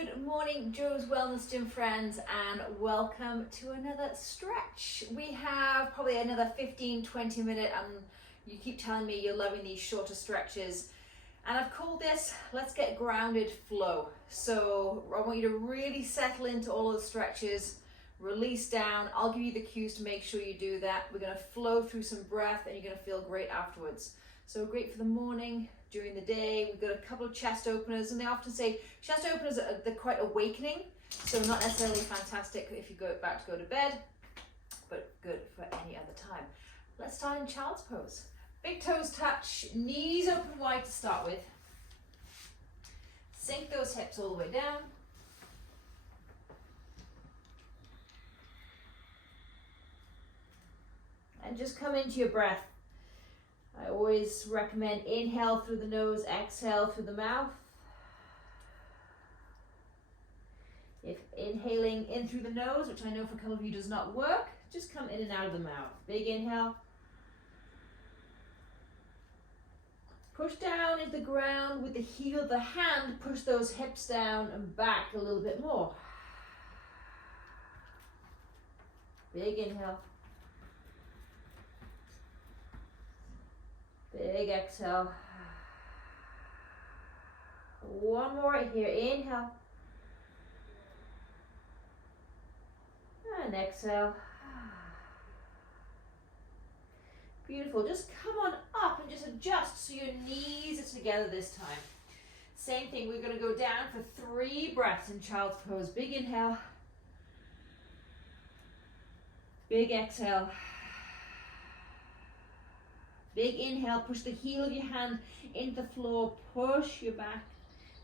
Good morning, Joe's Wellness Gym friends, and welcome to another stretch. We have probably another 15-20 minute, and you keep telling me you're loving these shorter stretches. And I've called this, let's get grounded flow. So I want you to really settle into all of the stretches, release down. I'll give you the cues to make sure you do that. We're gonna flow through some breath and you're gonna feel great afterwards. So great for the morning, during the day. We've got a couple of chest openers, and they often say chest openers they're quite awakening, so not necessarily fantastic if you go back to go to bed, but good for any other time. Let's start in child's pose. Big toes touch, knees open wide to start with. Sink those hips all the way down. And just come into your breath. I always recommend inhale through the nose, exhale through the mouth. If inhaling in through the nose, which I know for a couple of you does not work, just come in and out of the mouth. Big inhale. Push down into the ground with the heel of the hand, push those hips down and back a little bit more. Big inhale. Big exhale. One more right here. Inhale. And exhale. Beautiful. Just come on up and just adjust so your knees are together this time. Same thing. We're going to go down for 3 breaths in child's pose. Big inhale. Big exhale. Big inhale, push the heel of your hand into the floor, push your back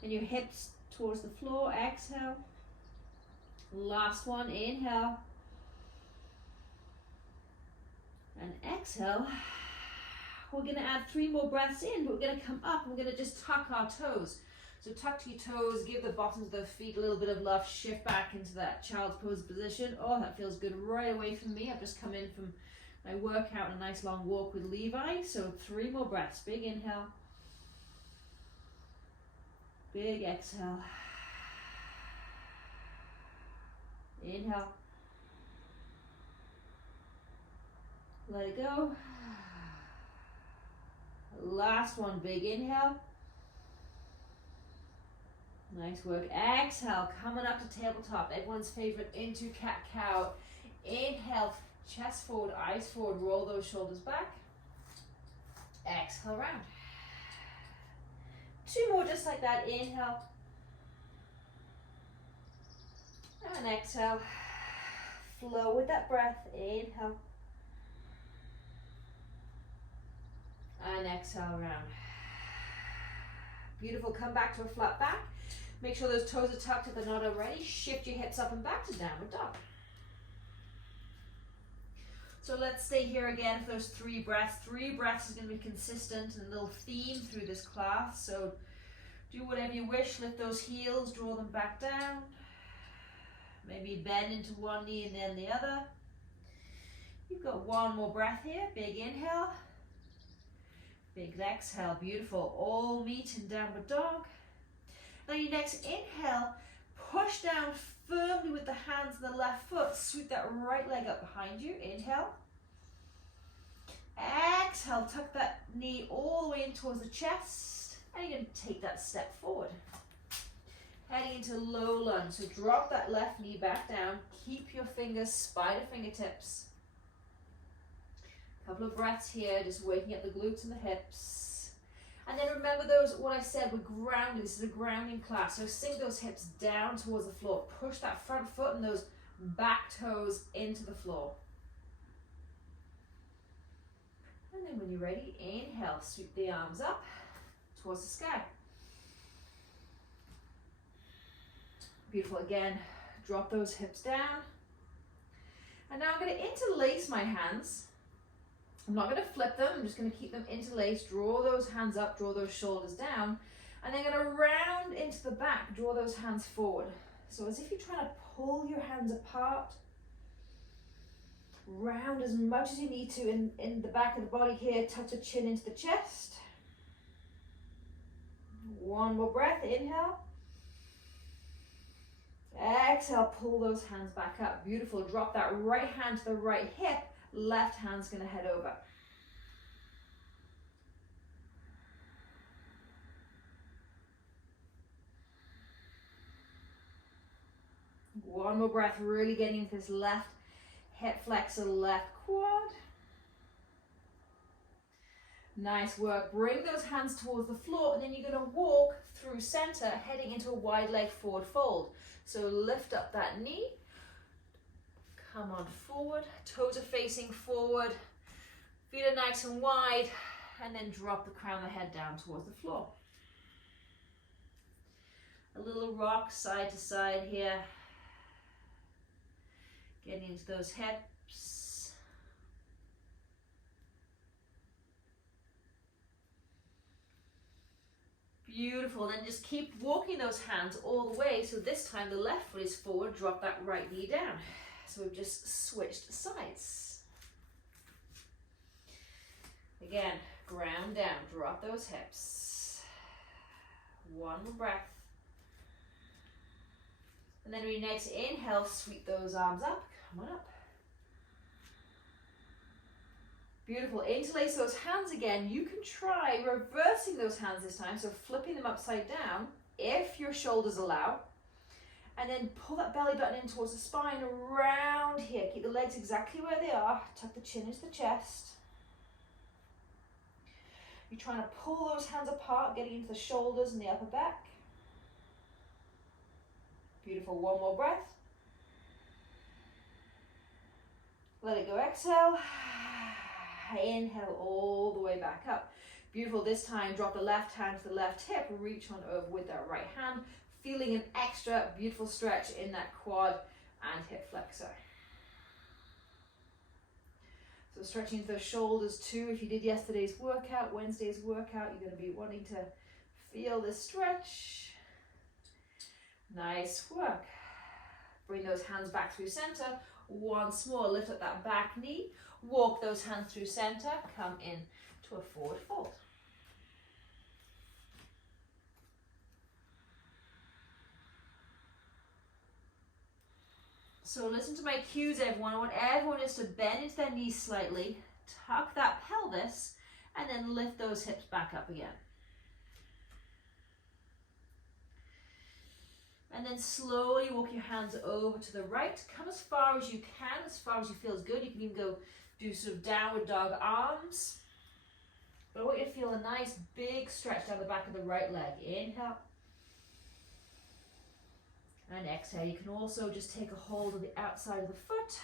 and your hips towards the floor. Exhale. Last one, inhale. And exhale. We're going to add 3 more breaths in, but we're going to come up and we're going to just tuck our toes. So tuck to your toes, give the bottoms of the feet a little bit of love, shift back into that child's pose position. Oh, that feels good right away from me. I've just come in from my workout and a nice long walk with Levi. So 3 more breaths. Big inhale. Big exhale. Inhale. Let it go. Last one. Big inhale. Nice work. Exhale. Coming up to tabletop. Everyone's favorite into cat-cow. Inhale. Chest forward, eyes forward, roll those shoulders back. Exhale, round. 2 more just like that. Inhale. And exhale. Flow with that breath. Inhale. And exhale, round. Beautiful. Come back to a flat back. Make sure those toes are tucked if they're not already. Shift your hips up and back to downward dog. So let's stay here again for those 3 breaths. 3 breaths is going to be consistent and a little theme through this class. So do whatever you wish. Lift those heels, draw them back down. Maybe bend into one knee and then the other. You've got 1 more breath here. Big inhale. Big exhale. Beautiful. All meet in downward dog. Now your next inhale, push down firmly with the hands of the left foot. Sweep that right leg up behind you. Inhale. Exhale. Tuck that knee all the way in towards the chest. And you're going to take that step forward. Heading into low lunge. So drop that left knee back down. Keep your fingers spider fingertips. Couple of breaths here. Just waking up the glutes and the hips. And then remember what I said, we're grounded. This is a grounding class. So sink those hips down towards the floor. Push that front foot and those back toes into the floor. And then when you're ready, inhale, sweep the arms up towards the sky. Beautiful. Again, drop those hips down. And now I'm going to interlace my hands. I'm not going to flip them, I'm just going to keep them interlaced. Draw those hands up, draw those shoulders down. And then going to round into the back, draw those hands forward. So as if you're trying to pull your hands apart. Round as much as you need to in the back of the body here. Tuck the chin into the chest. 1 more breath, inhale. Exhale, pull those hands back up. Beautiful. Drop that right hand to the right hip. Left hand's going to head over. One more breath, really getting into this left hip flexor, left quad. Nice work. Bring those hands towards the floor, and then you're going to walk through center, heading into a wide leg forward fold. So lift up that knee. Come on forward. Toes are facing forward. Feet are nice and wide. And then drop the crown of the head down towards the floor. A little rock side to side here. Getting into those hips. Beautiful. Then just keep walking those hands all the way. So this time the left foot is forward. Drop that right knee down. So we've just switched sides. Again, ground down. Drop those hips. One more breath. And then we next inhale, sweep those arms up. Come on up. Beautiful. Interlace those hands again. You can try reversing those hands this time, so flipping them upside down if your shoulders allow. And then pull that belly button in towards the spine, around here. Keep the legs exactly where they are. Tuck the chin into the chest. You're trying to pull those hands apart, getting into the shoulders and the upper back. Beautiful. One more breath. Let it go. Exhale. Inhale all the way back up. Beautiful. This time, drop the left hand to the left hip. Reach on over with that right hand. Feeling an extra beautiful stretch in that quad and hip flexor. So stretching those shoulders too. If you did yesterday's workout, Wednesday's workout, you're going to be wanting to feel this stretch. Nice work. Bring those hands back through center. Once more, lift up that back knee. Walk those hands through center. Come in to a forward fold. So listen to my cues, everyone. I want everyone is to bend into their knees slightly, tuck that pelvis, and then lift those hips back up again. And then slowly walk your hands over to the right. Come as far as you can, as far as you feel is good. You can even go do sort of downward dog arms. But I want you to feel a nice big stretch down the back of the right leg. Inhale. And exhale. You can also just take a hold of the outside of the foot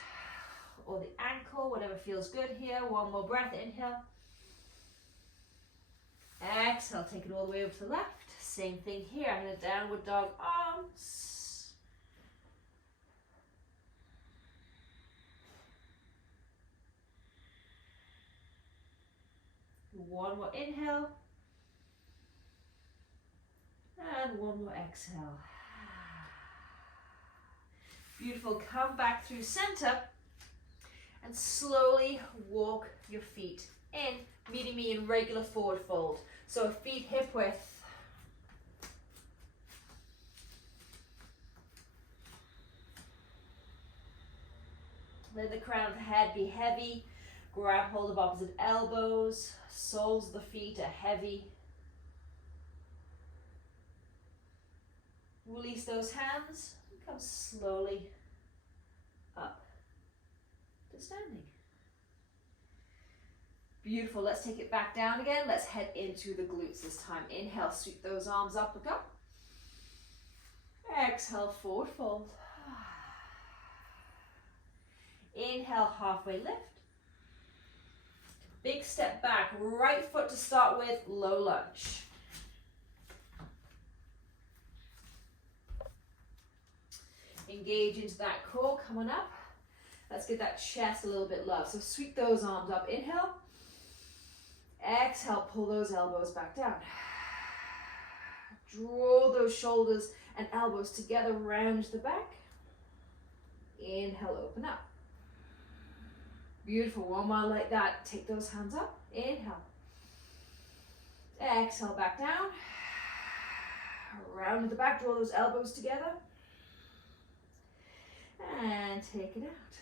or the ankle, whatever feels good here. One more breath. Inhale. Exhale. Take it all the way over to the left. Same thing here. I'm going to downward dog arms. One more inhale. And one more exhale. Beautiful. Come back through center and slowly walk your feet in, meeting me in regular forward fold. So feet hip width. Let the crown of the head be heavy. Grab hold of opposite elbows. Soles of the feet are heavy. Release those hands. Come slowly up to standing. Beautiful. Let's take it back down again. Let's head into the glutes this time. Inhale, sweep those arms up, look up. Exhale, forward fold. Inhale, halfway lift. Big step back, right foot to start with, low lunge. Engage into that core, come on up. Let's get that chest a little bit low. So sweep those arms up, inhale. Exhale, pull those elbows back down. Draw those shoulders and elbows together, round the back. Inhale, open up. Beautiful, one more like that. Take those hands up, inhale. Exhale, back down. Round the back, draw those elbows together. And take it out.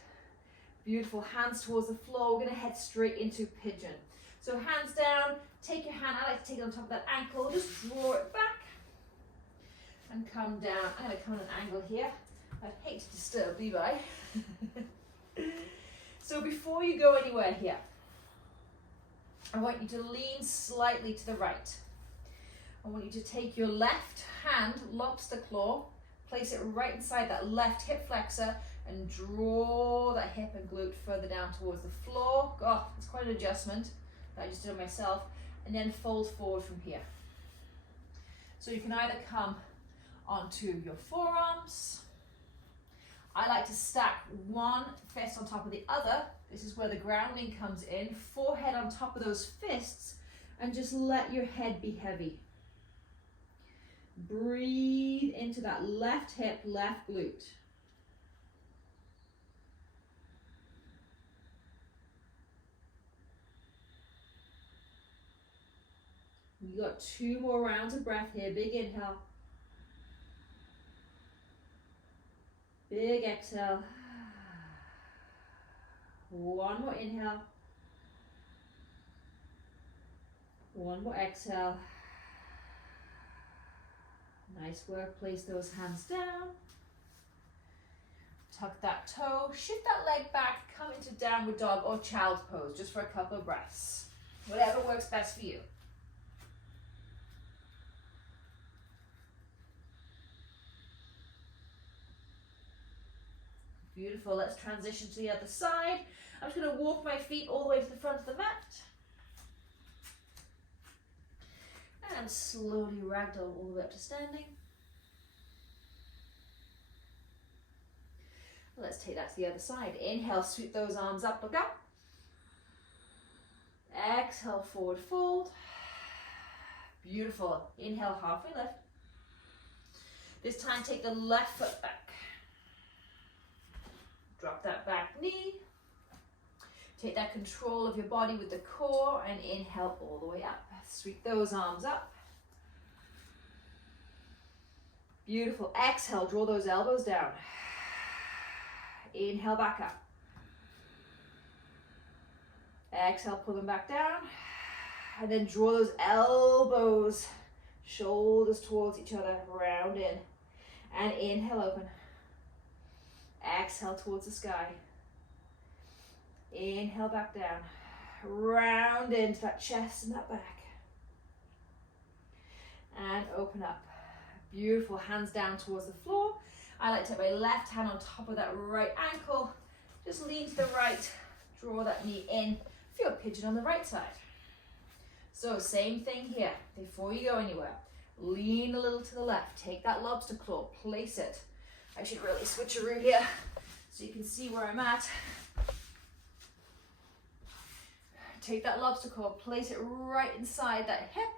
Beautiful, hands towards the floor. We're gonna head straight into pigeon. So hands down, take your hand, I like to take it on top of that ankle, just draw it back and come down. I'm gonna come at an angle here. I'd hate to disturb Levi. So before you go anywhere here, I want you to lean slightly to the right. I want you to take your left hand, lobster claw, place it right inside that left hip flexor and draw that hip and glute further down towards the floor. Oh, it's quite an adjustment that I just did on myself. And then fold forward from here. So you can either come onto your forearms. I like to stack one fist on top of the other. This is where the grounding comes in. Forehead on top of those fists, and just let your head be heavy. Breathe into that left hip, left glute. We got 2 more rounds of breath here. Big inhale. Big exhale. 1 more inhale. 1 more exhale. Nice work. Place those hands down. Tuck that toe. Shift that leg back. Come into downward dog or child's pose just for a couple of breaths. Whatever works best for you. Beautiful. Let's transition to the other side. I'm just going to walk my feet all the way to the front of the mat. And slowly ragdoll all the way up to standing. Let's take that to the other side. Inhale, sweep those arms up, look up. Exhale, forward fold. Beautiful. Inhale, halfway lift. This time, take the left foot back. Drop that back knee. Take that control of your body with the core and inhale all the way up. Sweep those arms up. Beautiful. Exhale, draw those elbows down. Inhale back up. Exhale, pull them back down. And then draw those elbows, shoulders towards each other, round in. And inhale, open. Exhale towards the sky. Inhale back down. Round into that chest and that back. And open up. Beautiful. Hands down towards the floor. I like to have my left hand on top of that right ankle. Just lean to the right. Draw that knee in. Feel pigeon on the right side. So same thing here. Before you go anywhere, lean a little to the left. Take that lobster claw. Place it. I should really switcheroo here so you can see where I'm at. Take that lobster claw, place it right inside that hip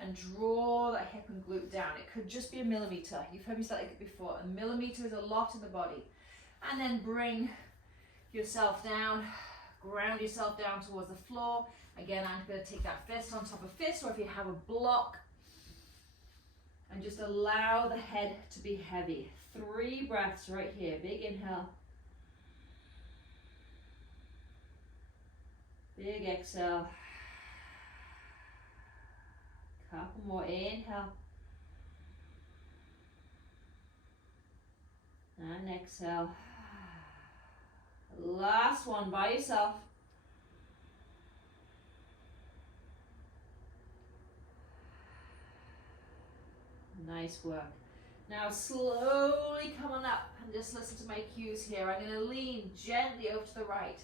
and draw that hip and glute down. It could just be a millimeter. You've heard me say it before. A millimeter is a lot in the body. And then bring yourself down, ground yourself down towards the floor. Again, I'm going to take that fist on top of fist, or if you have a block, and just allow the head to be heavy. 3 breaths right here. Big inhale. Big exhale. Couple more. Inhale. And exhale. Last one by yourself. Nice work. Now slowly come on up and just listen to my cues here. I'm going to lean gently over to the right.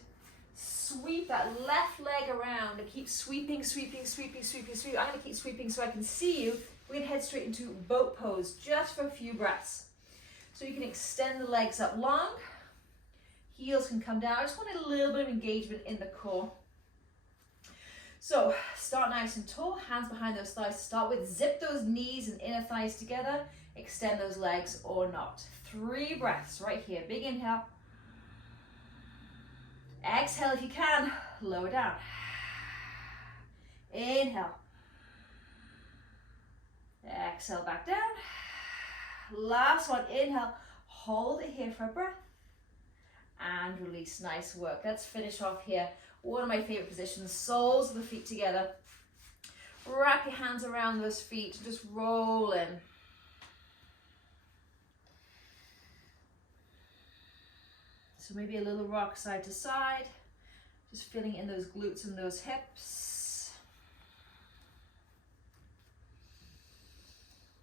Sweep that left leg around and keep sweeping, sweeping, sweeping, sweeping, sweeping. I'm going to keep sweeping so I can see you. We're going to head straight into boat pose just for a few breaths. So you can extend the legs up long. Heels can come down. I just want a little bit of engagement in the core. So start nice and tall, hands behind those thighs to start with. Zip those knees and inner thighs together. Extend those legs or not. 3 breaths right here. Big inhale. Exhale if you can. Lower down. Inhale. Exhale back down. Last one. Inhale. Hold it here for a breath. and release. Nice work. Let's finish off here. One of my favorite positions, soles of the feet together. Wrap your hands around those feet, just roll in. So maybe a little rock side to side, just feeling in those glutes and those hips.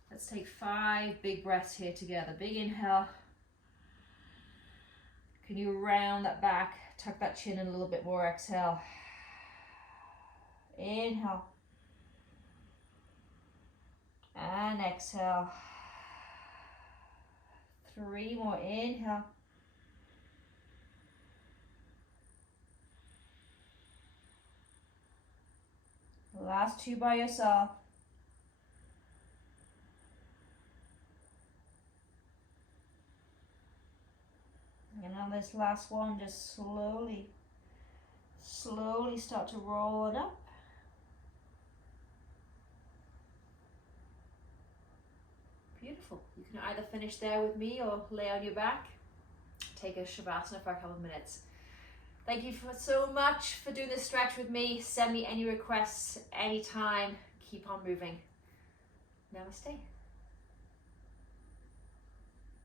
Let's take 5 big breaths here together. Big inhale. Can you round that back, tuck that chin in a little bit more, exhale. Inhale. And exhale. 3 more, inhale. Last 2 by yourself. And on this last one, just slowly start to roll it up. Beautiful. You can either finish there with me or lay on your back. Take a Shavasana for a couple of minutes. Thank you so much for doing this stretch with me. Send me any requests anytime. Keep on moving. Namaste.